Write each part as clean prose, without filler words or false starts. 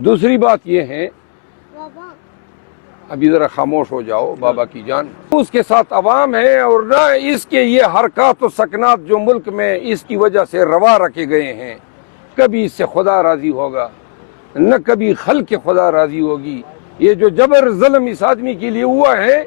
دوسری بات یہ ہے، ابھی ذرا خاموش ہو جاؤ بابا کی جان، اس کے ساتھ عوام ہے اور نہ اس کے یہ حرکات و سکنات جو ملک میں اس کی وجہ سے روا رکھے گئے ہیں، کبھی اس سے خدا راضی ہوگا نہ کبھی خلق خدا راضی ہوگی۔ یہ جو جبر ظلم اس آدمی کے لیے ہوا ہے،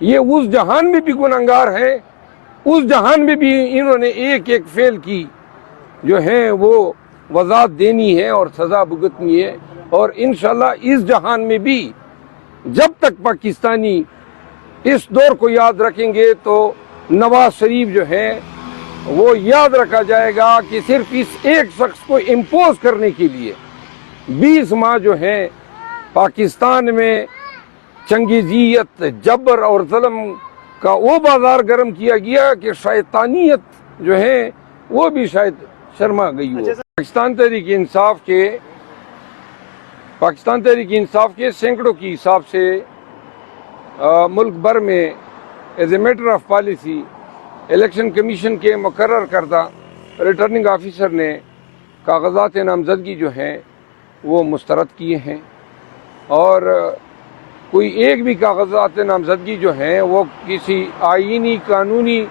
یہ اس جہان میں بھی گنہگار ہے، اس جہان میں بھی انہوں نے ایک ایک فعل کی جو ہے وہ وضاحت دینی ہے اور سزا بھگتنی ہے، اور انشاءاللہ اس جہان میں بھی جب تک پاکستانی اس دور کو یاد رکھیں گے تو نواز شریف جو ہے وہ یاد رکھا جائے گا کہ صرف اس ایک شخص کو امپوز کرنے کے لیے 20 ماہ جو ہے پاکستان میں چنگیزیت، جبر اور ظلم کا وہ بازار گرم کیا گیا کہ شیطانیت جو ہے وہ بھی شاید شرما گئی ہو۔ پاکستان تحریک انصاف کے سینکڑوں کی حساب سے ملک بھر میں as a matter of policy election commission کے مقرر کردہ ریٹرننگ آفیسر نے کاغذات نامزدگی جو ہیں وہ مسترد کیے ہیں، اور کوئی ایک بھی کاغذات نامزدگی جو ہیں وہ کسی آئینی قانونی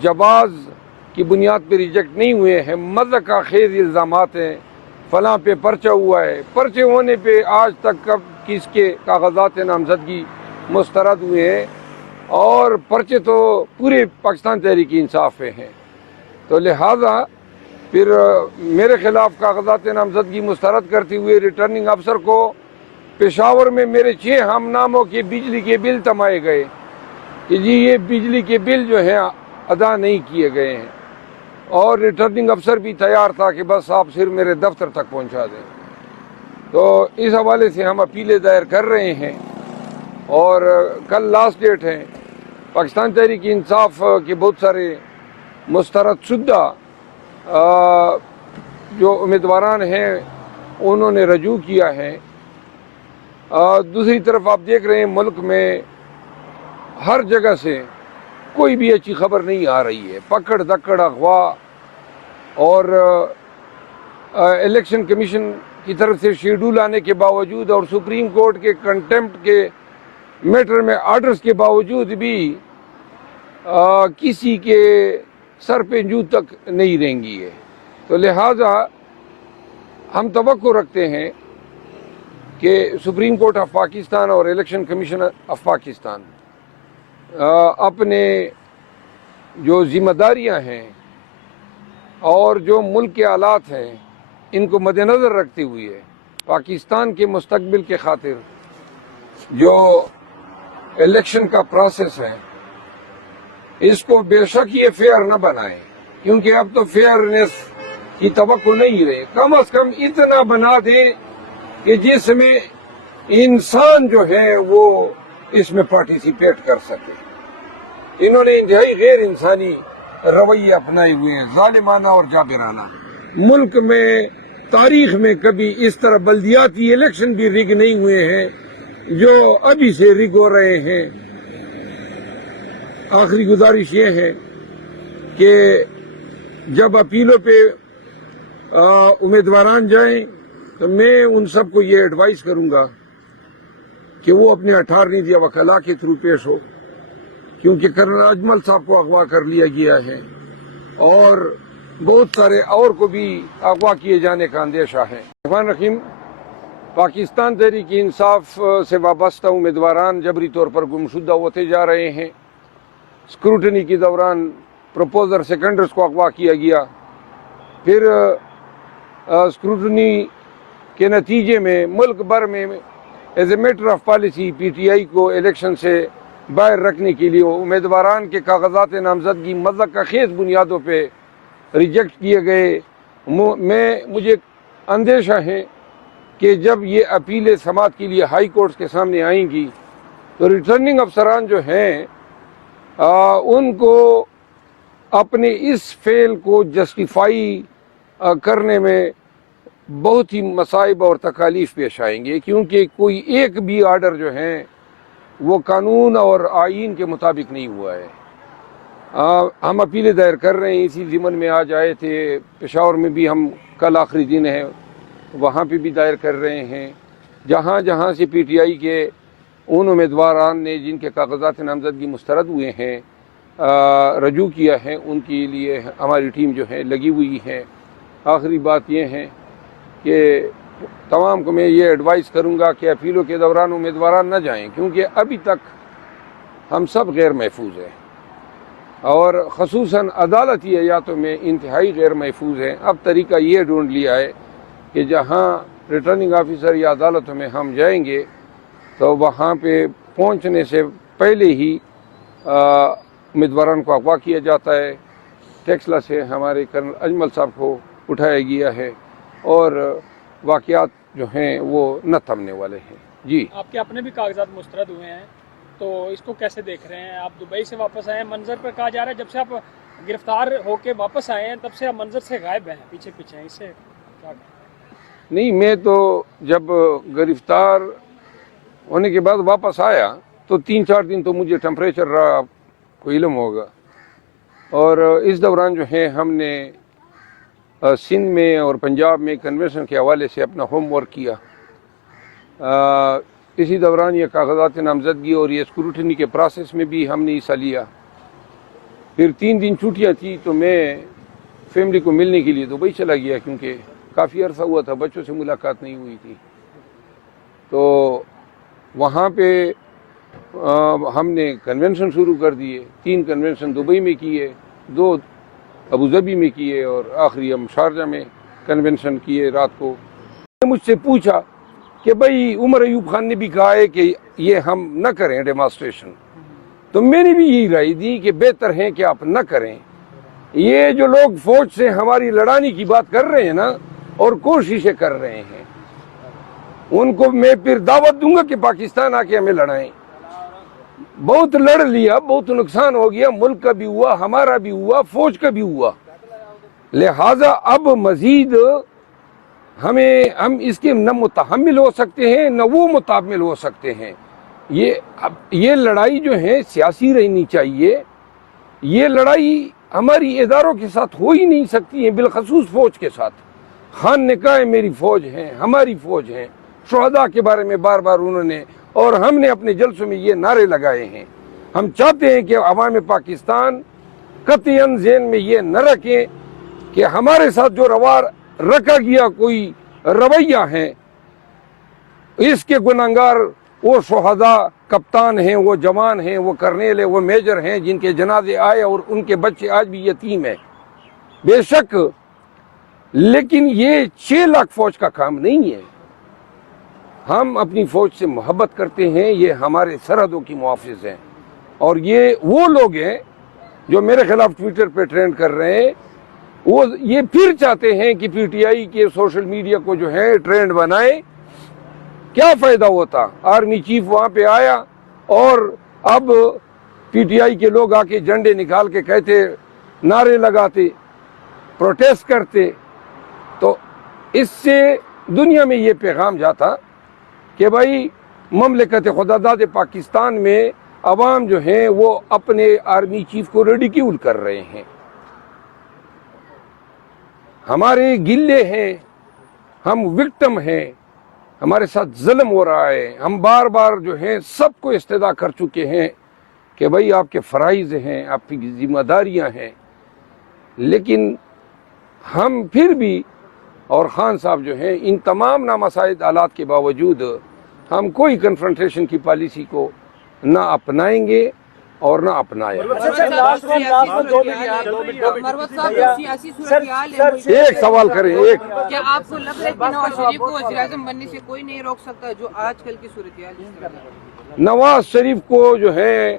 جواز کی بنیاد پہ ریجیکٹ نہیں ہوئے ہیں۔ مذاق خیز الزامات ہیں، فلاں پہ پرچہ ہوا ہے، پرچے ہونے پہ آج تک کب کس کے کاغذات نامزدگی مسترد ہوئے ہیں، اور پرچے تو پورے پاکستان تحریک انصاف پہ ہیں، تو لہٰذا پھر میرے خلاف کاغذات نامزدگی مسترد کرتے ہوئے ریٹرننگ افسر کو پشاور میں میرے 6 ہم ناموں کے بجلی کے بل تمائے گئے کہ جی یہ بجلی کے بل جو ہیں ادا نہیں کیے گئے ہیں، اور ریٹرننگ افسر بھی تیار تھا کہ بس آپ صرف میرے دفتر تک پہنچا دیں۔ تو اس حوالے سے ہم اپیلیں دائر کر رہے ہیں، اور کل لاسٹ ڈیٹ ہے۔ پاکستان تحریک انصاف کے بہت سارے مسترد شدہ جو امیدواران ہیں انہوں نے رجوع کیا ہے۔ دوسری طرف آپ دیکھ رہے ہیں ملک میں ہر جگہ سے کوئی بھی اچھی خبر نہیں آ رہی ہے، پکڑ دکڑ اغوا، اور الیکشن کمیشن کی طرف سے شیڈول آنے کے باوجود اور سپریم کورٹ کے کنٹمپٹ کے میٹر میں آرڈرز کے باوجود بھی کسی کے سر پہ جوں تک نہیں رینگی ہے۔ تو لہٰذا ہم توقع رکھتے ہیں کہ سپریم کورٹ آف پاکستان اور الیکشن کمیشن آف پاکستان اپنے جو ذمہ داریاں ہیں اور جو ملک کے حالات ہیں ان کو مد نظر رکھتے ہوئے پاکستان کے مستقبل کے خاطر جو الیکشن کا پروسیس ہے اس کو بے شک یہ فیئر نہ بنائیں، کیونکہ اب تو فیئرنیس کی توقع نہیں رہی، کم از کم اتنا بنا دیں کہ جس میں انسان جو ہے وہ اس میں پارٹیسپیٹ کر سکے۔ انہوں نے انتہائی غیر انسانی رویے اپنائے ہوئے ہیں، ظالمانہ اور جابرانہ۔ ملک میں تاریخ میں کبھی اس طرح بلدیاتی الیکشن بھی رگ نہیں ہوئے ہیں جو ابھی سے رگ ہو رہے ہیں۔ آخری گزارش یہ ہے کہ جب اپیلوں پہ امیدواران جائیں تو میں ان سب کو یہ ایڈوائز کروں گا کہ وہ اپنے اٹارنی یا وکلاء کے تھرو پیش ہو، کیونکہ کرنل اجمل صاحب کو اغوا کر لیا گیا ہے اور بہت سارے اور کو بھی اغوا کیے جانے کا اندیشہ ہے۔ الرحمن الرحیم، پاکستان تحریک انصاف سے وابستہ امیدواران جبری طور پر گمشدہ ہوتے جا رہے ہیں۔ اسکروٹنی کے دوران پروپوزر سیکنڈرز کو اغوا کیا گیا، پھر اسکروٹنی کے نتیجے میں ملک بھر میں as a matter of policy P T I کو الیکشن سے باہر رکھنے کے لیے امیدواران کے کاغذات نامزدگی مذاق خیز بنیادوں پہ ریجیکٹ کیے گئے۔ مجھے اندیشہ ہے کہ جب یہ اپیلیں سماعت کے لیے ہائی کورٹس کے سامنے آئیں گی تو ریٹرننگ افسران جو ہیں ان کو اپنے اس فعل کو جسٹیفائی کرنے میں بہت ہی مصائب اور تکالیف پیش آئیں گے، کیونکہ کوئی ایک بھی آرڈر جو ہیں وہ قانون اور آئین کے مطابق نہیں ہوا ہے۔ ہم اپیلیں دائر کر رہے ہیں، اسی ضمن میں آج آئے تھے، پشاور میں بھی ہم کل آخری دن ہے، وہاں پہ بھی دائر کر رہے ہیں. جہاں جہاں سے پی ٹی آئی کے ان امیدواران نے جن کے کاغذات نامزدگی مسترد ہوئے ہیں رجوع کیا ہے، ان کے لیے ہماری ٹیم جو ہے لگی ہوئی ہے. آخری بات یہ ہے کہ تمام کو میں یہ ایڈوائز کروں گا کہ اپیلوں کے دوران امیدواران نہ جائیں، کیونکہ ابھی تک ہم سب غیر محفوظ ہیں، اور خصوصاً عدالتی حیاتوں میں انتہائی غیر محفوظ ہیں. اب طریقہ یہ ڈھونڈ لیا ہے کہ جہاں ریٹرننگ آفیسر یا عدالتوں میں ہم جائیں گے تو وہاں پہ پہنچنے سے پہلے ہی امیدواران کو اغوا کیا جاتا ہے. ٹیکسلا سے ہمارے کرنل اجمل صاحب کو اٹھایا گیا ہے، اور واقعات جو ہیں وہ نہ تھمنے والے ہیں. جی، آپ کے اپنے بھی کاغذات مسترد ہوئے ہیں، تو اس کو کیسے دیکھ رہے ہیں؟ آپ دبئی سے واپس آئے ہیں، منظر پر کہا جا رہا ہے جب سے آپ گرفتار ہو کے واپس آئے ہیں تب سے آپ منظر سے غائب ہیں، پیچھے پیچھے ہیں، اس سے کیا کہیں؟ نہیں، میں تو جب گرفتار ہونے کے بعد واپس آیا تو 3-4 دن تو مجھے ٹمپریچر رہا، آپ کو علم ہوگا. اور اس دوران جو ہے ہم نے سندھ میں اور پنجاب میں کنونشن کے حوالے سے اپنا ہوم ورک کیا. اسی دوران یہ کاغذات نامزدگی اور یہ اسکروٹنی کے پروسیس میں بھی ہم نے حصہ لیا. پھر 3 دن چھٹیاں تھیں تو میں فیملی کو ملنے کے لیے دبئی چلا گیا، کیونکہ کافی عرصہ ہوا تھا بچوں سے ملاقات نہیں ہوئی تھی. تو وہاں پہ ہم نے کنونشن شروع کر دیے. 3 کنونشن دبئی میں کیے، 2 ابوظہبی میں کیے، اور آخری ہم شارجہ میں کنونشن کیے رات کو. مجھ سے پوچھا کہ بھائی عمر ایوب خان نے بھی کہا ہے کہ یہ ہم نہ کریں ڈیمانسٹریشن، تو میں نے بھی یہی رائے دی کہ بہتر ہے کہ آپ نہ کریں. یہ جو لوگ فوج سے ہماری لڑانے کی بات کر رہے ہیں نا اور کوششیں کر رہے ہیں، ان کو میں پھر دعوت دوں گا کہ پاکستان آ کے ہمیں لڑائیں. بہت لڑ لیا، بہت نقصان ہو گیا، ملک کا بھی ہوا، ہمارا بھی ہوا، فوج کا بھی ہوا. لہٰذا اب مزید ہم اس کے نہ متحمل ہو سکتے ہیں نہ وہ متحمل ہو سکتے ہیں. یہ لڑائی جو ہے سیاسی رہنی چاہیے. یہ لڑائی ہماری اداروں کے ساتھ ہو ہی نہیں سکتی ہے، بالخصوص فوج کے ساتھ. خان نے کہا ہے میری فوج ہے، ہماری فوج ہے. شہداء کے بارے میں بار بار انہوں نے اور ہم نے اپنے جلسوں میں یہ نعرے لگائے ہیں. ہم چاہتے ہیں کہ عوام پاکستان قطعاً ذہن میں یہ نہ رکھیں کہ ہمارے ساتھ جو رکھا گیا کوئی رویہ ہے، اس کے گناہگار وہ شہداء کپتان ہیں، وہ جوان ہیں، وہ کرنیل ہیں، وہ میجر ہیں جن کے جنازے آئے اور ان کے بچے آج بھی یتیم ہیں. بے شک، لیکن یہ 6 لاکھ فوج کا کام نہیں ہے. ہم اپنی فوج سے محبت کرتے ہیں، یہ ہمارے سرحدوں کی محافظ ہیں. اور یہ وہ لوگ ہیں جو میرے خلاف ٹویٹر پہ ٹرینڈ کر رہے ہیں، وہ یہ پھر چاہتے ہیں کہ پی ٹی آئی کے سوشل میڈیا کو جو ہے ٹرینڈ بنائے. کیا فائدہ ہوتا؟ آرمی چیف وہاں پہ آیا اور اب پی ٹی آئی کے لوگ آ کے جھنڈے نکال کے کہتے، نعرے لگاتے، پروٹیسٹ کرتے. تو اس سے دنیا میں یہ پیغام جاتا کہ بھائی مملکت خداداد پاکستان میں عوام جو ہیں وہ اپنے آرمی چیف کو ریڈیکیول کر رہے ہیں، ہمارے گلے ہیں، ہم وکٹم ہیں، ہمارے ساتھ ظلم ہو رہا ہے. ہم بار بار جو ہیں سب کو استدعا کر چکے ہیں کہ بھائی آپ کے فرائض ہیں، آپ کی ذمہ داریاں ہیں. لیکن ہم پھر بھی، اور خان صاحب جو ہیں، ان تمام نامساعد حالات کے باوجود ہم کوئی کنفرنٹیشن کی پالیسی کو نہ اپنائیں گے اور نہ اپنایا. ایک سوال کریں. کیا آپ کو لگ رہا ہے کہ نواز شریف کو وزیر اعظم بننے سے کوئی نہیں روک سکتا جو آج کل کی صورتحال ہے؟ نواز شریف کو جو ہے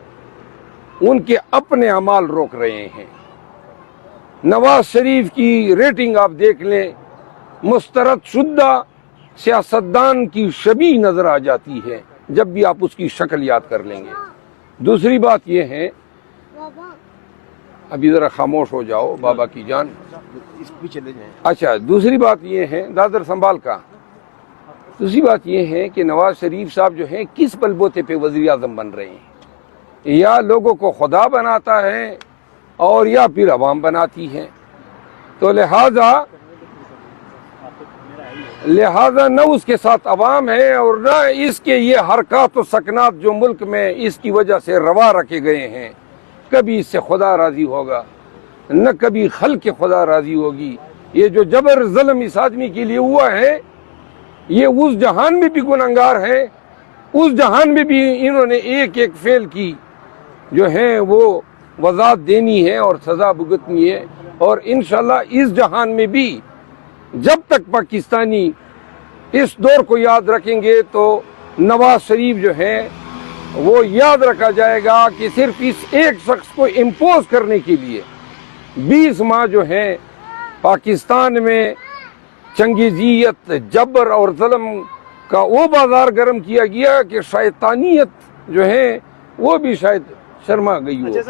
ان کے اپنے اعمال روک رہے ہیں. نواز شریف کی ریٹنگ آپ دیکھ لیں، مسترد شدہ سیاستدان کی شبیہ نظر آ جاتی ہے جب بھی آپ اس کی شکل یاد کر لیں گے. دوسری بات یہ ہے، ابھی ذرا خاموش ہو جاؤ بابا کی جان. اچھا، دوسری بات یہ ہے، دادر سنبھال کا، دوسری بات یہ ہے کہ نواز شریف صاحب جو ہیں کس بل بوتے پہ وزیر اعظم بن رہے ہیں؟ یا لوگوں کو خدا بناتا ہے اور یا پھر عوام بناتی ہے. تو لہذا لہذا نہ اس کے ساتھ عوام ہے اور نہ اس کے یہ حرکات و سکنات جو ملک میں اس کی وجہ سے روا رکھے گئے ہیں، کبھی اس سے خدا راضی ہوگا نہ کبھی خلق خدا راضی ہوگی۔ یہ جو جبر ظلم اس آدمی کے لیے ہوا ہے، یہ اس جہان میں بھی گنہگار ہے، اس جہان میں بھی انہوں نے ایک ایک فعل کی جو ہے وہ وضاحت دینی ہے اور سزا بھگتنی ہے، اور انشاءاللہ اس جہان میں بھی جب تک پاکستانی اس دور کو یاد رکھیں گے تو نواز شریف جو ہے وہ یاد رکھا جائے گا کہ صرف اس ایک شخص کو امپوز کرنے کے لیے 20 ماہ جو ہے پاکستان میں چنگیزیت، جبر اور ظلم کا وہ بازار گرم کیا گیا کہ شیطانیت جو ہے وہ بھی شاید شرما گئی ہو۔